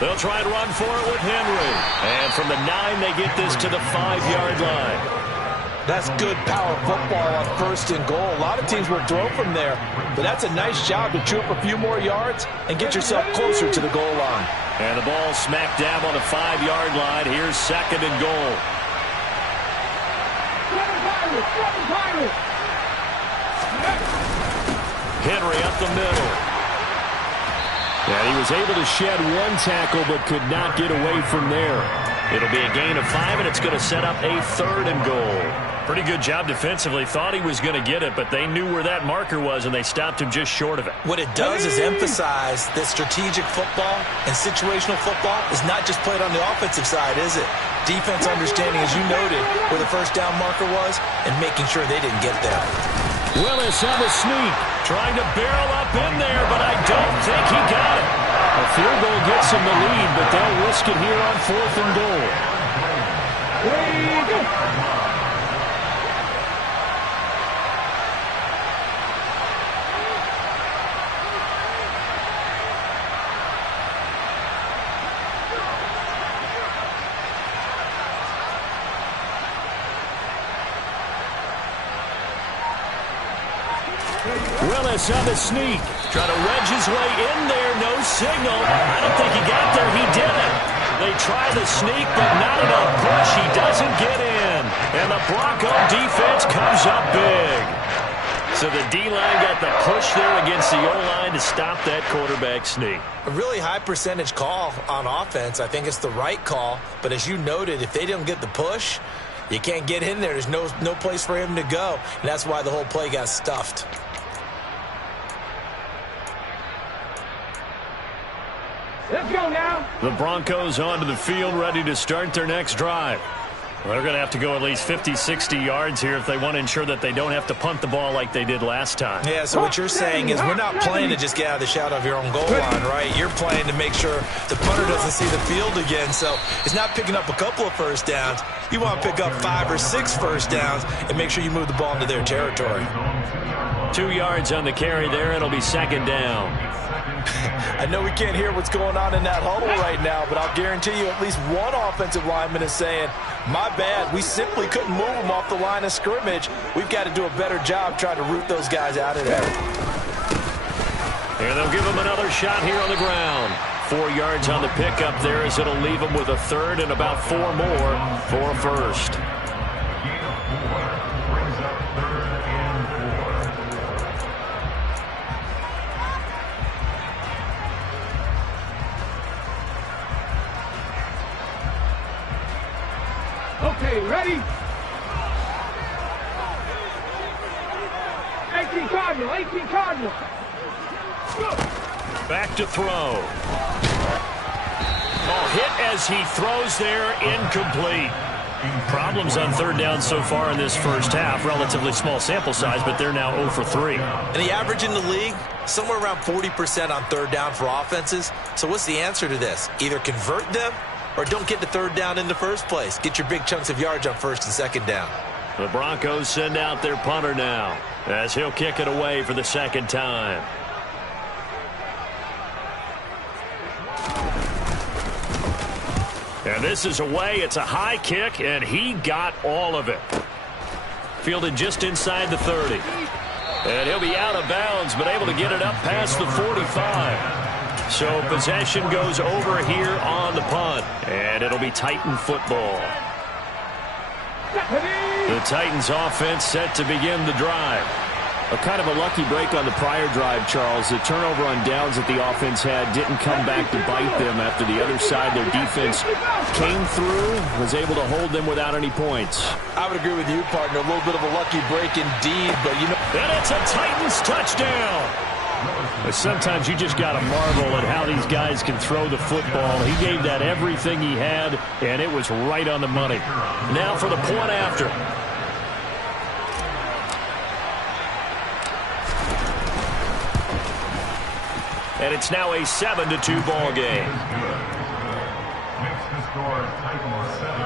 They'll try and run for it with Henry. And from the 9, they get this to the 5-yard line. That's good power football on 1st and goal. A lot of teams will throw from there, but that's a nice job to chew up a few more yards and get yourself closer to the goal line. And the ball smack dab on the 5-yard line. Here's 2nd and goal. Henry up the middle. And he was able to shed 1 tackle but could not get away from there. It'll be a gain of 5, and it's going to set up a 3rd and goal. Pretty good job defensively. Thought he was going to get it, but they knew where that marker was, and they stopped him just short of it. What it does is emphasize that strategic football and situational football is not just played on the offensive side, is it? Defense understanding, as you noted, where the 1st down marker was and making sure they didn't get there. Willis on the sneak, trying to barrel up in there, but I don't think he got it. A field goal gets him the lead, but they'll risk it here on 4th and goal. Willis on the sneak. Trying to wedge his way in there. No signal. I don't think he got there. He didn't. They try the sneak, but not enough push. He doesn't get in. And the Bronco defense comes up big. So the D-line got the push there against the O-line to stop that quarterback sneak. A really high percentage call on offense. I think it's the right call. But as you noted, if they didn't get the push, you can't get in there. There's no place for him to go. And that's why the whole play got stuffed. Let's go now. The Broncos onto the field, ready to start their next drive. Well, they're going to have to go at least 50, 60 yards here if they want to ensure that they don't have to punt the ball like they did last time. Yeah, so what you're saying is we're not playing to just get out of the shadow of your own goal line, right? You're playing to make sure the punter doesn't see the field again. So it's not picking up a couple of 1st downs. You want to pick up 5 or 6 1st downs and make sure you move the ball into their territory. 2 yards on the carry there. It'll be 2nd down. I know we can't hear what's going on in that huddle right now, but I'll guarantee you at least one offensive lineman is saying, my bad, we simply couldn't move them off the line of scrimmage. We've got to do a better job trying to root those guys out of there. And they'll give them another shot here on the ground. 4 yards on the pickup there as it'll leave them with a 3rd and about 4 more for a 1st. Okay, ready? 18 Cardinal, 18 Cardinal. Back to throw. Oh, hit as he throws there, incomplete. Problems on 3rd down so far in this 1st half. Relatively small sample size, but they're now 0 for 3. And the average in the league, somewhere around 40% on 3rd down for offenses. So what's the answer to this? Either convert them or don't get the 3rd down in the first place. Get your big chunks of yards on 1st and 2nd down. The Broncos send out their punter now as he'll kick it away for the 2nd time. And this is away. It's a high kick, and he got all of it. Fielded just inside the 30. And he'll be out of bounds, but able to get it up past the 45. So possession goes over here on the punt, and it'll be Titan football. The Titans offense set to begin the drive. A kind of a lucky break on the prior drive, Charles. The turnover on downs that the offense had didn't come back to bite them after the other side. Their defense came through, was able to hold them without any points. I would agree with you, partner. A little bit of a lucky break indeed, but you know. And it's a Titans touchdown. But sometimes you just got to marvel at how these guys can throw the football. He gave that everything he had, and it was right on the money. Now for the point after. And it's now a 7-2 ball game. Makes the score Titans 7,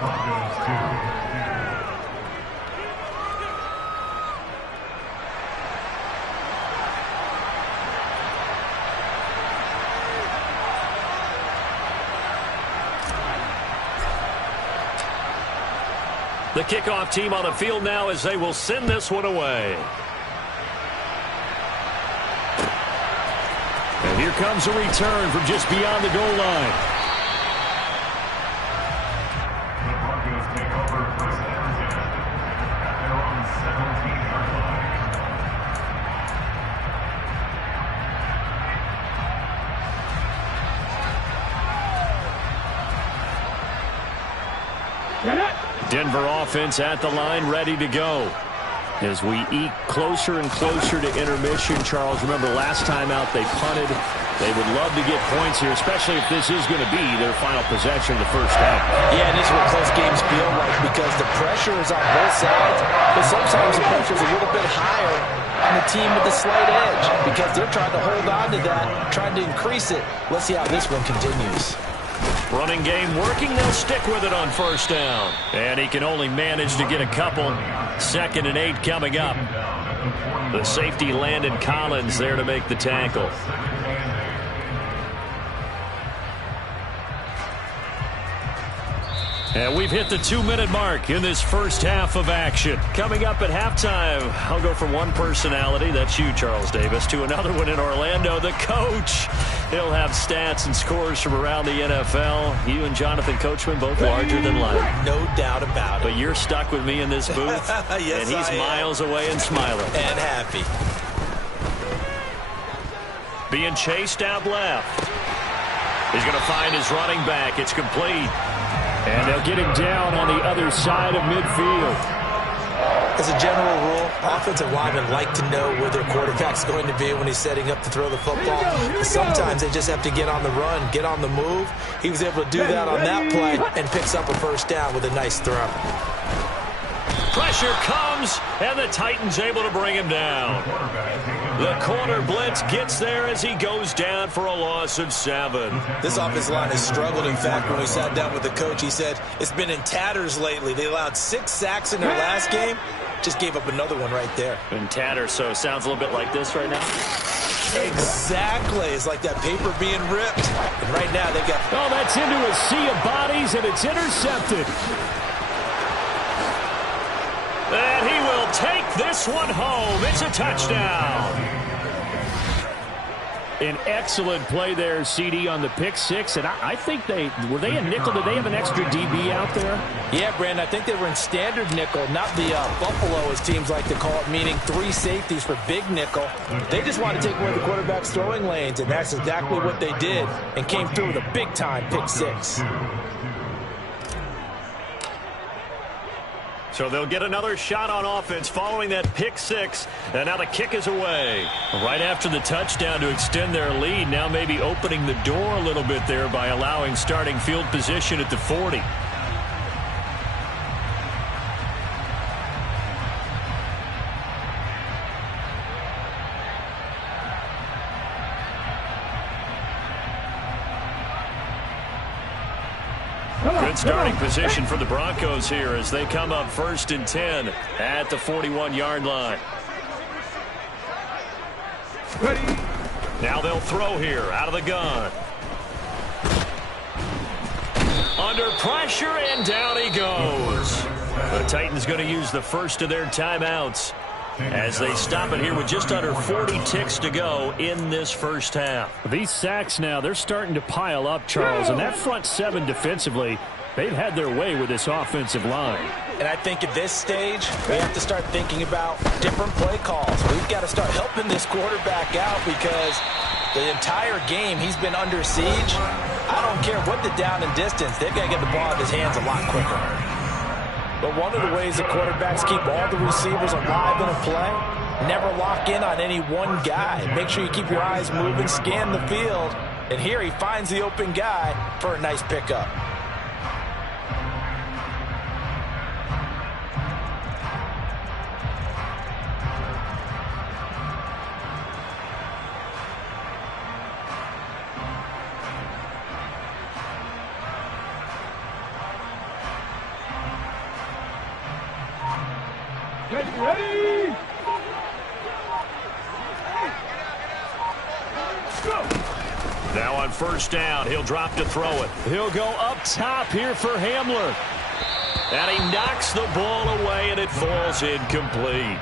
Broncos 2. The kickoff team on the field now as they will send this one away. And here comes a return from just beyond the goal line. The Broncos take over first and 10 at their own 17-yard line. Denver offense at the line, ready to go. As we eke closer and closer to intermission, Charles, remember last time out they punted. They would love to get points here, especially if this is going to be their final possession of the first half. Yeah, and this is what close games feel like because the pressure is on both sides, but sometimes the pressure is a little bit higher on the team with the slight edge because they're trying to hold on to that, trying to increase it. Let's see how this one continues. Running game working. They'll stick with it on first down. And he can only manage to get a couple. 2nd and 8 coming up. The safety Landon Collins there to make the tackle. And we've hit the 2-minute mark in this first half of action. Coming up at halftime, I'll go from one personality, that's you, Charles Davis, to another one in Orlando, the coach. He'll have stats and scores from around the NFL. You and Jonathan Coachman both larger than life. No doubt about it. But you're stuck with me in this booth. Yes, and he's miles away and smiling. And happy. Being chased out left. He's going to find his running back. It's complete. And they'll get him down on the other side of midfield. As a general rule, offensive linemen like to know where their quarterback's going to be when he's setting up to throw the football. But sometimes they just have to get on the run, get on the move. He was able to do that on that play and picks up a first down with a nice throw. Pressure comes, and the Titans able to bring him down. The corner blitz gets there as he goes down for a loss of 7. This offensive line has struggled. In fact, when we sat down with the coach, he said it's been in tatters lately. They allowed 6 sacks in their last game. Just gave up another one right there. In tatters, so it sounds a little bit like this right now. Exactly. It's like that paper being ripped. And right now they've got... Oh, that's into a sea of bodies, and it's intercepted. And he will take this one home. It's a touchdown. An excellent play there, CD, on the pick 6. And I think were they a nickel? Did they have an extra DB out there? Yeah, Brandon, I think they were in standard nickel, not the Buffalo, as teams like to call it, meaning 3 safeties for big nickel. They just wanted to take away the quarterback's throwing lanes, and that's exactly what they did and came through with a big-time pick 6. So they'll get another shot on offense following that pick 6. And now the kick is away. Right after the touchdown to extend their lead. Now maybe opening the door a little bit there by allowing starting field position at the 40. Good starting position for the Broncos here as they come up 1st and 10 at the 41-yard line. Ready. Now they'll throw here out of the gun. Under pressure, and down he goes. The Titans going to use the first of their timeouts as they stop it here with just under 40 ticks to go in this first half. These sacks now, they're starting to pile up, Charles, and that front 7 defensively, they've had their way with this offensive line. And I think at this stage, we have to start thinking about different play calls. We've got to start helping this quarterback out because the entire game he's been under siege. I don't care what the down and distance, they've got to get the ball in his hands a lot quicker. But one of the ways the quarterbacks keep all the receivers alive in a play, never lock in on any one guy. Make sure you keep your eyes moving, scan the field. And here he finds the open guy for a nice pickup. Ready. Now on first down, he'll drop to throw it. He'll go up top here for Hamler. And he knocks the ball away, and it falls incomplete.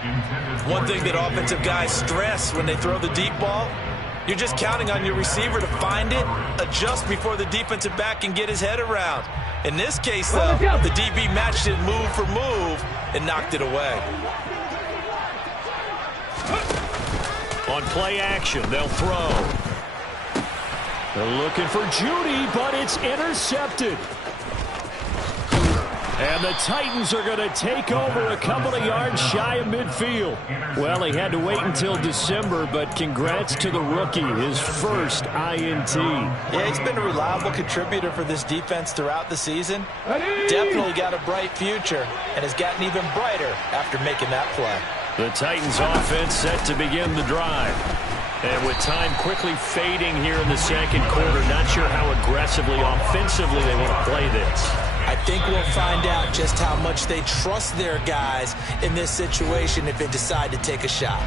One thing that offensive guys stress when they throw the deep ball, you're just counting on your receiver to find it, adjust before the defensive back can get his head around. In this case, though, the DB matched it move for move and knocked it away. On play action, they'll throw. They're looking for Judy, but it's intercepted. And the Titans are going to take over a couple of yards shy of midfield. Well, he had to wait until December, but congrats to the rookie, his first INT. Yeah, he's been a reliable contributor for this defense throughout the season. Definitely got a bright future and has gotten even brighter after making that play. The Titans offense set to begin the drive. And with time quickly fading here in the second quarter, not sure how aggressively, offensively they want to play this. I think we'll find out just how much they trust their guys in this situation if they decide to take a shot.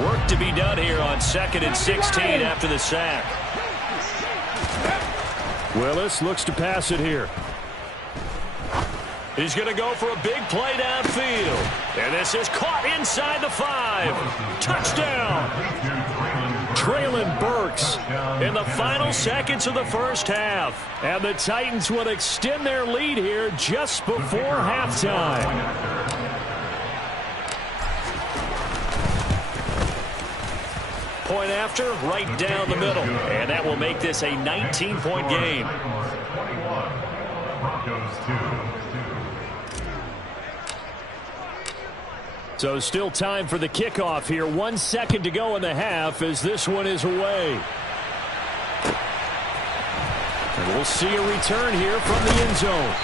Work to be done here on 2nd and 16 after the sack. Willis looks to pass it here. He's going to go for a big play downfield. And this is caught inside the 5. Touchdown. Traylon Burks in the final seconds of the first half. And the Titans will extend their lead here just before halftime. Point after, right down the middle. And that will make this a 19-point game. So still time for the kickoff here. 1 second to go in the half as this one is away. And we'll see a return here from the end zone.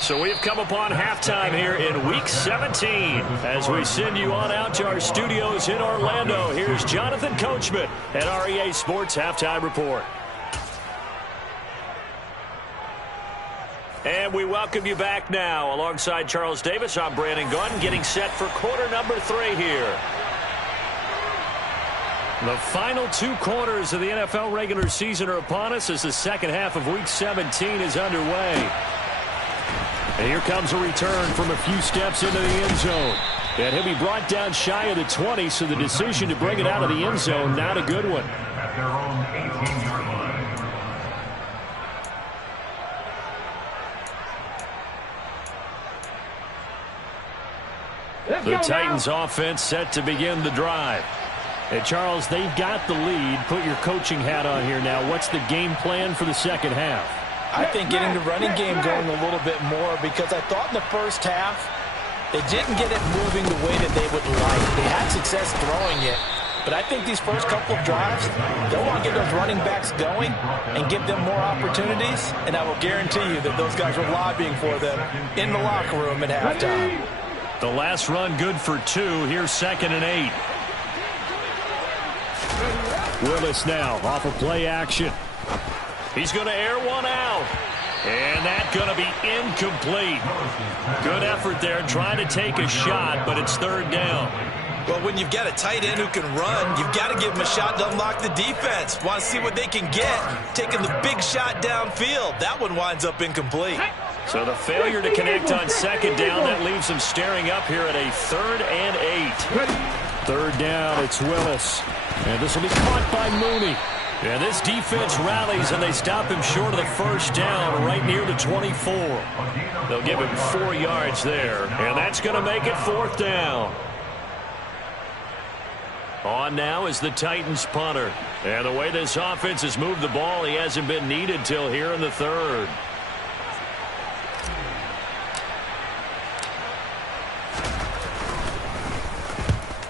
So we have come upon halftime here in Week 17. As we send you on out to our studios in Orlando, here's Jonathan Coachman at REA Sports Halftime Report. And we welcome you back now. Alongside Charles Davis, I'm Brandon Gunn, getting set for quarter number 3 here. The final 2 quarters of the NFL regular season are upon us as the second half of Week 17 is underway. And here comes a return from a few steps into the end zone. And he'll be brought down shy of the 20, so the decision to bring it out of the end zone, not a good one. At their own 18-yard line. The Titans offense set to begin the drive. Hey, Charles, they've got the lead. Put your coaching hat on here now. What's the game plan for the second half? I think getting the running game going a little bit more, because I thought in the first half they didn't get it moving the way that they would like. They had success throwing it, but I think these first couple of drives, they'll want to get those running backs going and give them more opportunities, and I will guarantee you that those guys were lobbying for them in the locker room at halftime. The last run good for 2. Here's 2nd and 8. Willis now off of play action. He's going to air one out. And that's going to be incomplete. Good effort there trying to take a shot, but it's 3rd down. Well, when you've got a tight end who can run, you've got to give him a shot to unlock the defense. Want to see what they can get, taking the big shot downfield. That one winds up incomplete. So the failure to connect on 2nd down, that leaves them staring up here at a 3rd and 8. 3rd down, it's Willis. And this will be caught by Mooney. And this defense rallies, and they stop him short of the 1st down right near the 24. They'll give him 4 yards there, and that's going to make it 4th down. On now is the Titans punter. And the way this offense has moved the ball, he hasn't been needed till here in the 3rd.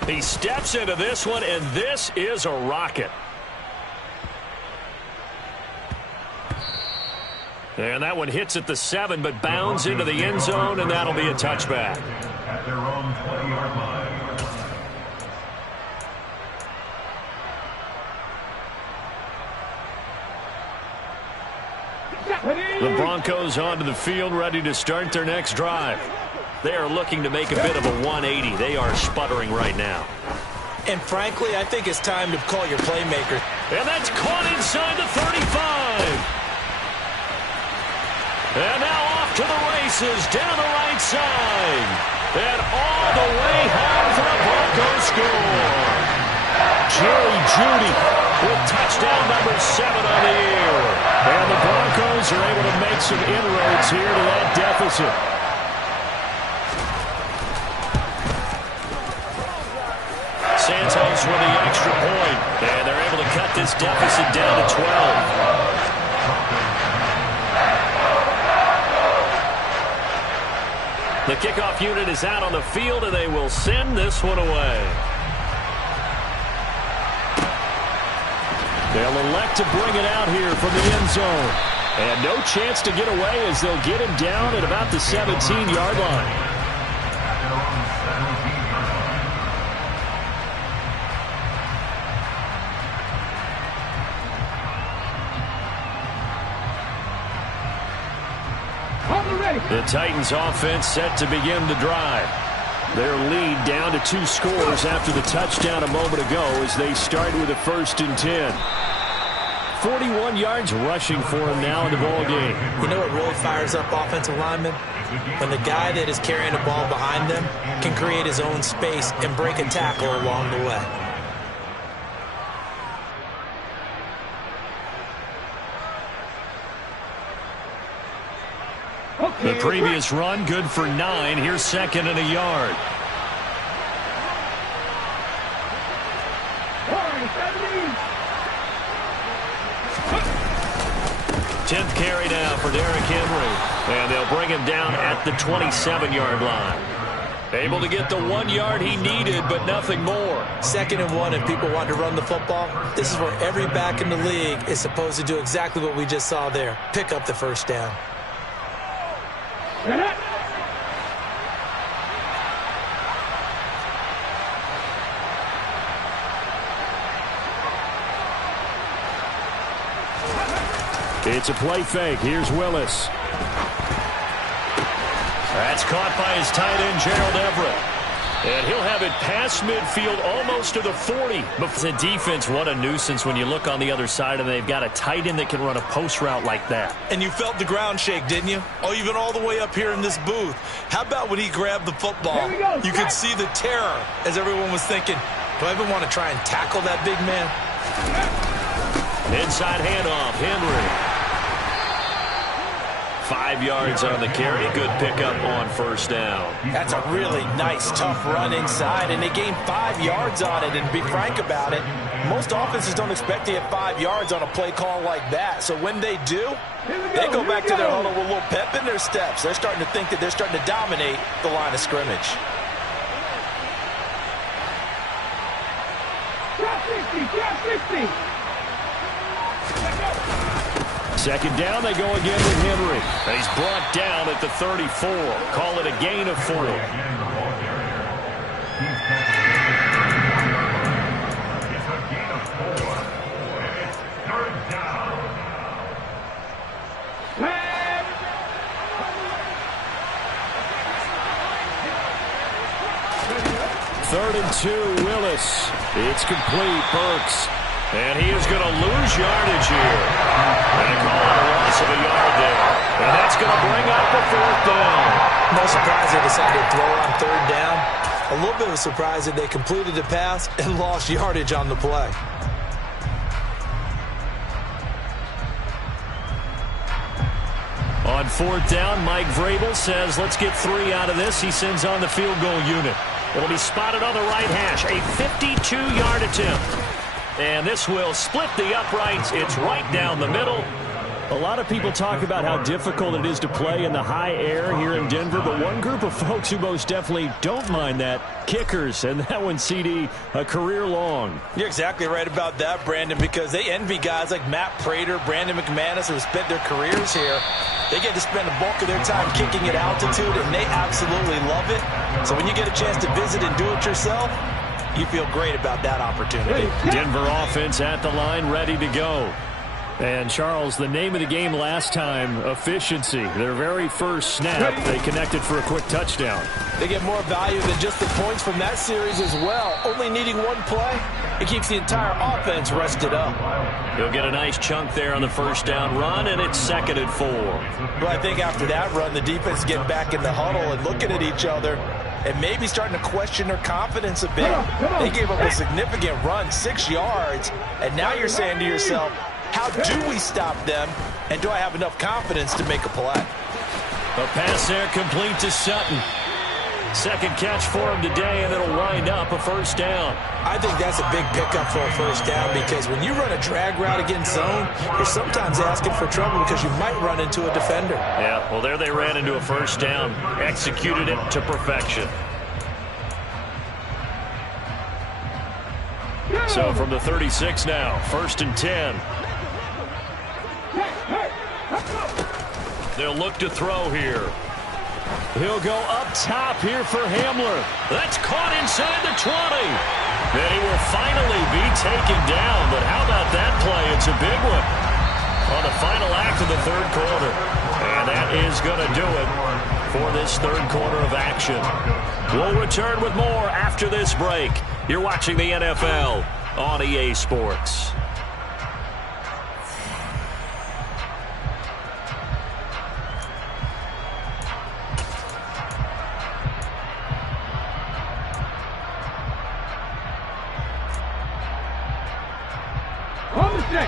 He steps into this one, and this is a rocket. And that one hits at the 7, but bounds into the end zone, and that'll be a touchback. At their own 20-yard line. The Broncos onto the field, ready to start their next drive. They are looking to make a bit of a 180. They are sputtering right now. And frankly, I think it's time to call your playmaker. And that's caught inside the 35. And now off to the races down the right side. And all the way home for the Broncos score. Jerry Jeudy with touchdown number 7 on the year. And the Broncos are able to make some inroads here to that deficit. Santos with the extra point. And they're able to cut this deficit down to 12. The kickoff unit is out on the field, and they will send this one away. They'll elect to bring it out here from the end zone. And no chance to get away as they'll get him down at about the 17-yard line. The Titans offense set to begin the drive. Their lead down to 2 scores after the touchdown a moment ago as they start with a 1st and 10. 41 yards rushing for him now in the ball game. You know what really fires up offensive linemen? When the guy that is carrying the ball behind them can create his own space and break a tackle along the way. The previous run good for 9. Here's 2nd and a yard. 10th carry now for Derrick Henry. And they'll bring him down at the 27-yard line. Able to get the 1 yard he needed, but nothing more. 2nd and 1, and people want to run the football. This is where every back in the league is supposed to do exactly what we just saw there. Pick up the 1st down. It's a play fake. Here's Willis. That's caught by his tight end, Gerald Everett. And he'll have it past midfield almost to the 40. But the defense, what a nuisance when you look on the other side and they've got a tight end that can run a post route like that. And you felt the ground shake, didn't you? Oh, even all the way up here in this booth. How about when he grabbed the football? You could see the terror as everyone was thinking, do I even want to try and tackle that big man? Inside handoff, Henry. 5 yards on the carry. Good pickup on 1st down. That's a really nice, tough run inside, and they gained 5 yards on it. And to be frank about it, most offenses don't expect to get 5 yards on a play call like that. So when they do, they go back to their huddle with a little pep in their steps. They're starting to think that they're starting to dominate the line of scrimmage. Drop 60. 2nd down, they go again with Henry. He's brought down at the 34. Call it a gain of 4. Third and 2, Willis. It's complete, Burks. And he is going to lose yardage here. And a call on a loss of a yard there. And that's going to bring up the 4th down. No surprise they decided to throw on 3rd down. A little bit of a surprise that they completed the pass and lost yardage on the play. On 4th down, Mike Vrabel says, let's get 3 out of this. He sends on the field goal unit. It'll be spotted on the right hash. A 52-yard attempt. And this will split the uprights. It's right down the middle. A lot of people talk about how difficult it is to play in the high air here in Denver, but one group of folks who most definitely don't mind that, kickers, and that one, CD, a career long. You're exactly right about that, Brandon, because they envy guys like Matt Prater, Brandon McManus, who have spent their careers here. They get to spend the bulk of their time kicking at altitude, and they absolutely love it. So when you get a chance to visit and do it yourself, you feel great about that opportunity. Denver offense at the line, ready to go. And, Charles, the name of the game last time, efficiency. Their very first snap, they connected for a quick touchdown. They get more value than just the points from that series as well. Only needing one play, it keeps the entire offense rested up. He'll get a nice chunk there on the first down run, and it's 2nd and 4. Well, I think after that run, the defense is getting back in the huddle and looking at each other and maybe starting to question their confidence a bit. They gave up a significant run, 6 yards, and now you're saying to yourself, how do we stop them, and do I have enough confidence to make a play? A pass there complete to Sutton. Second catch for him today, and it'll wind up a first down. I think that's a big pickup for a first down because when you run a drag route against zone, you're sometimes asking for trouble because you might run into a defender. Yeah, well, there they ran into a first down, executed it to perfection. So from the 36 now, 1st and 10. They'll look to throw here. He'll go up top here for Hamler. That's caught inside the 20. Then he will finally be taken down. But how about that play? It's a big one on the final act of the 3rd quarter. And that is going to do it for this 3rd quarter of action. We'll return with more after this break. You're watching the NFL on EA Sports.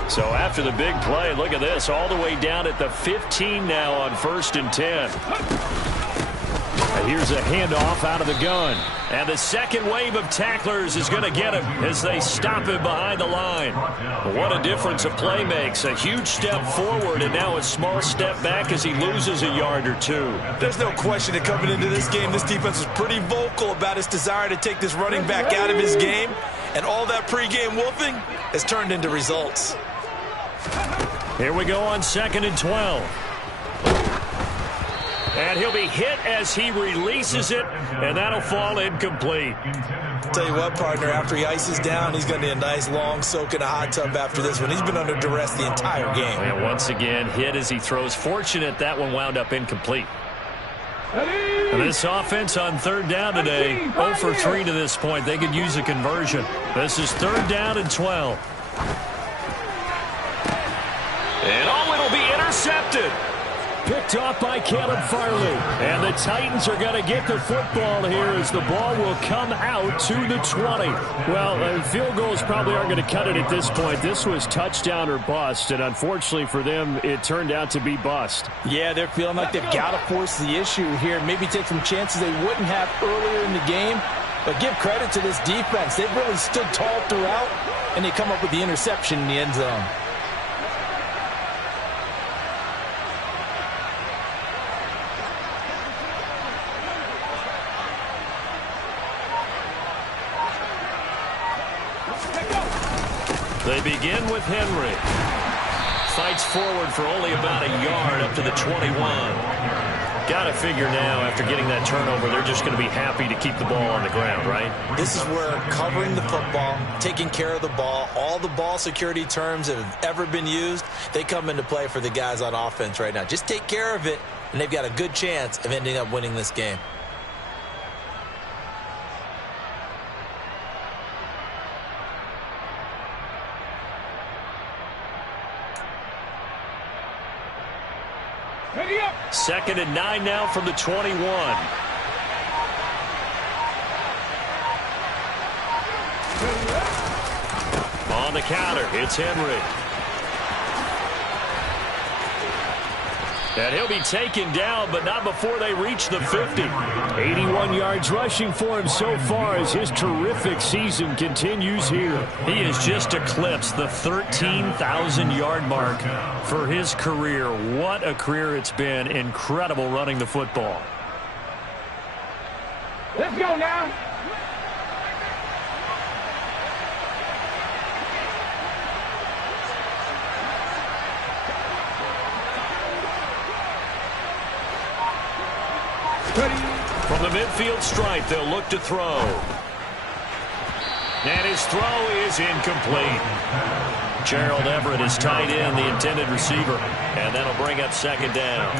So after the big play, look at this, all the way down at the 15 now on 1st and 10. And here's a handoff out of the gun. And the second wave of tacklers is going to get him as they stop him behind the line. What a difference a play makes. A huge step forward and now a small step back as he loses a yard or two. There's no question that coming into this game, this defense was pretty vocal about its desire to take this running back out of his game. And all that pregame wolfing has turned into results. Here we go on 2nd and 12. And he'll be hit as he releases it, and that'll fall incomplete. Tell you what, partner, after he ices down, he's going to need a nice long soak in a hot tub after this one. He's been under duress the entire game. And once again, hit as he throws. Fortunate that one wound up incomplete. And this offense on 3rd down today, 0 for 3 to this point. They could use a conversion. This is 3rd down and 12. And it'll be intercepted. Picked off by Caleb Farley. And the Titans are going to get the football here as the ball will come out to the 20. Well, field goals probably aren't going to cut it at this point. This was touchdown or bust, and unfortunately for them, it turned out to be bust. Yeah, they're feeling like they've got to force the issue here. Maybe take some chances they wouldn't have earlier in the game. But give credit to this defense. They've really stood tall throughout, and they come up with the interception in the end zone. They begin with Henry. Fights forward for only about a yard up to the 21. Got to figure now, after getting that turnover, they're just going to be happy to keep the ball on the ground, right? This is where covering the football, taking care of the ball, all the ball security terms that have ever been used, they come into play for the guys on offense right now. Just take care of it, and they've got a good chance of ending up winning this game. Second and 9 now from the 21. On the counter, it's Henry. And he'll be taken down, but not before they reach the 50. 81 yards rushing for him so far as his terrific season continues here. He has just eclipsed the 13,000-yard mark for his career. What a career it's been. Incredible running the football. Let's go now. From the midfield stripe, they'll look to throw. And his throw is incomplete. Gerald Everett is tied in, the intended receiver. And that'll bring up second down.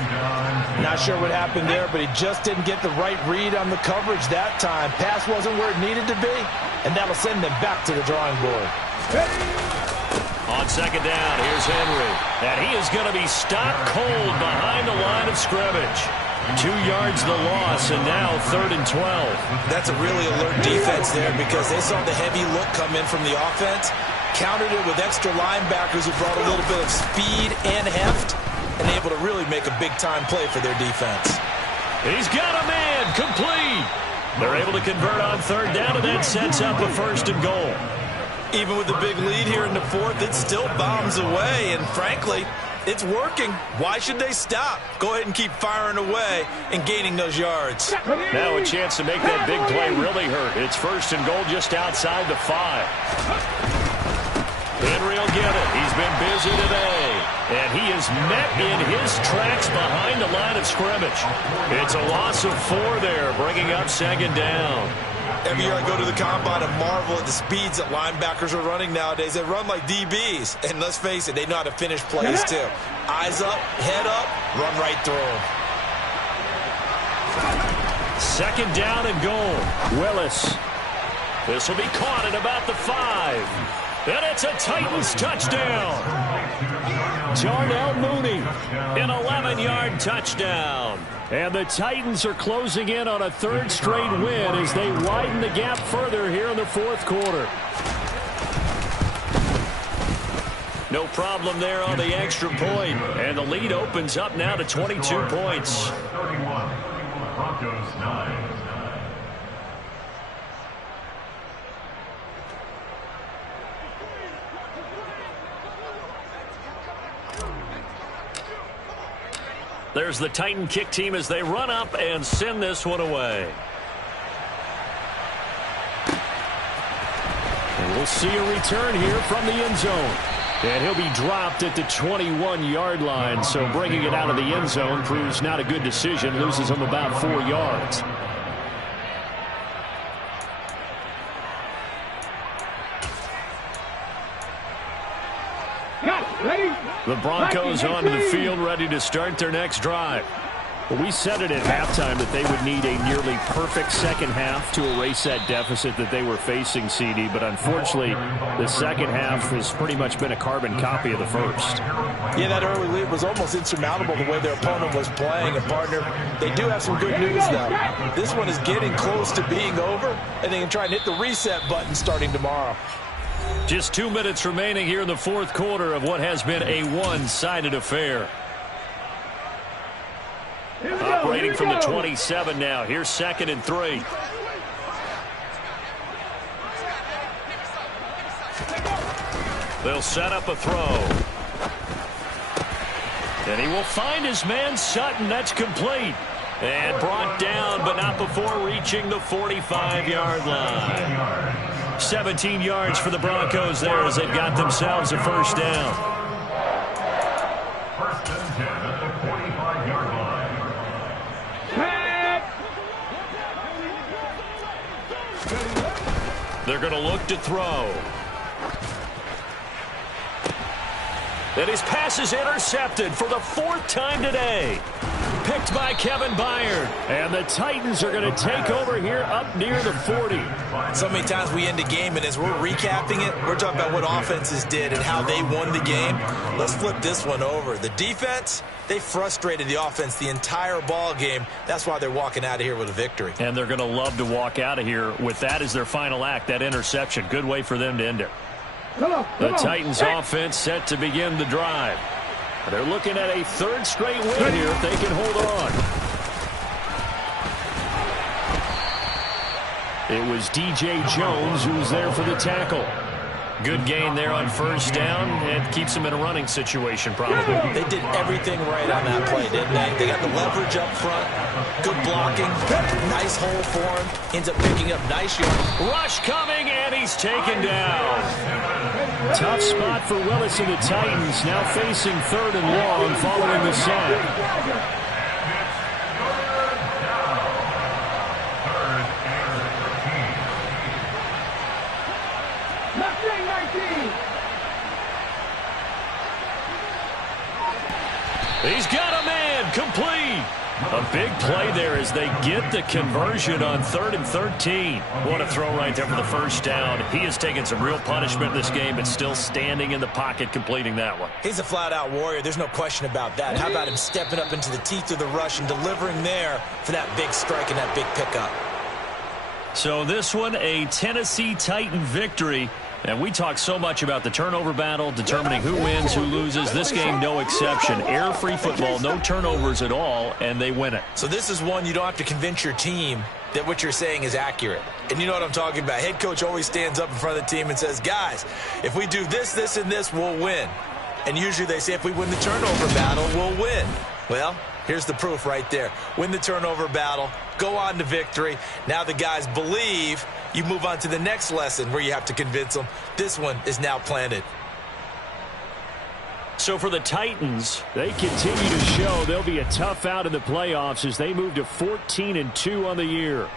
Not sure what happened there, but he just didn't get the right read on the coverage that time. Pass wasn't where it needed to be, and that'll send them back to the drawing board. On second down, here's Henry. And he is going to be stopped cold behind the line of scrimmage. 2 yards the loss, and now 3rd and 12. That's a really alert defense there because they saw the heavy look come in from the offense, countered it with extra linebackers who brought a little bit of speed and heft, and able to really make a big-time play for their defense. He's got a man, complete. They're able to convert on 3rd down, and that sets up a 1st and goal. Even with the big lead here in the 4th, it still bombs away, and frankly, it's working. Why should they stop? Go ahead and keep firing away and gaining those yards. Now a chance to make that big play really hurt. It's 1st and goal just outside the 5. Henry will get it. He's been busy today. And he is met in his tracks behind the line of scrimmage. It's a loss of 4 there, bringing up 2nd down. Every year I go to the combine and marvel at the speeds that linebackers are running nowadays. They run like DBs. And let's face it, they know how to finish plays too. Eyes up, head up, run right through them. 2nd down and goal. Willis. This will be caught at about the 5. And it's a Titans touchdown. Darnell Mooney, an 11-yard touchdown. And the Titans are closing in on a 3rd straight win as they widen the gap further here in the 4th quarter. No problem there on the extra point. And the lead opens up now to 22 points. 31, Broncos 9. There's the Titan kick team as they run up and send this one away. And we'll see a return here from the end zone. And he'll be dropped at the 21-yard line, so bringing it out of the end zone proves not a good decision. Loses him about 4 yards. The Broncos onto the field, ready to start their next drive. Well, we said it at halftime that they would need a nearly perfect second half to erase that deficit that they were facing, CD. But unfortunately, the second half has pretty much been a carbon copy of the first. Yeah, that early lead was almost insurmountable the way their opponent was playing. And, partner, they do have some good news, though. This one is getting close to being over, and they can try and hit the reset button starting tomorrow. Just 2 minutes remaining here in the 4th quarter of what has been a one-sided affair. Operating from the 27 now. Here's 2nd and 3. They'll set up a throw. And he will find his man Sutton. That's complete. And brought down, but not before reaching the 45-yard line. 17 yards for the Broncos there as they've got themselves a 1st down. 1st and 10 at the 45-yard line. They're going to look to throw. And his pass is intercepted for the 4th time today. Picked by Kevin Byard. And the Titans are going to take over here up near the 40. So many times we end a game, and as we're recapping it, we're talking about what offenses did and how they won the game. Let's flip this one over. The defense, they frustrated the offense the entire ball game. That's why they're walking out of here with a victory. And they're going to love to walk out of here with that as their final act, that interception. Good way for them to end it. The Titans offense set to begin the drive. They're looking at a 3rd straight win here if they can hold on. It was DJ Jones who was there for the tackle. Good gain there on 1st down and keeps them in a running situation probably. They did everything right on that play, didn't they? They got the leverage up front, good blocking, nice hole for him, ends up picking up nice yards. Rush coming, and he's taken down. Tough spot for Willis and the Titans, now facing 3rd and long following the sack. He's got a man complete. A big play there as they get the conversion on 3rd and 13. What a throw right there for the first down. He has taken some real punishment in this game, but still standing in the pocket completing that one. He's a flat-out warrior. There's no question about that. How about him stepping up into the teeth of the rush and delivering there for that big strike and that big pickup? So this one, a Tennessee Titan victory. And we talk so much about the turnover battle, determining who wins, who loses. This game, no exception. Air-free football, no turnovers at all, and they win it. So this is one you don't have to convince your team that what you're saying is accurate. And you know what I'm talking about. Head coach always stands up in front of the team and says, guys, if we do this, this, and this, we'll win. And usually they say if we win the turnover battle, we'll win. Well, here's the proof right there. Win the turnover battle, go on to victory. Now the guys believe. You move on to the next lesson where you have to convince them. This one is now planted. So for the Titans, they continue to show they'll be a tough out in the playoffs as they move to 14-2 on the year.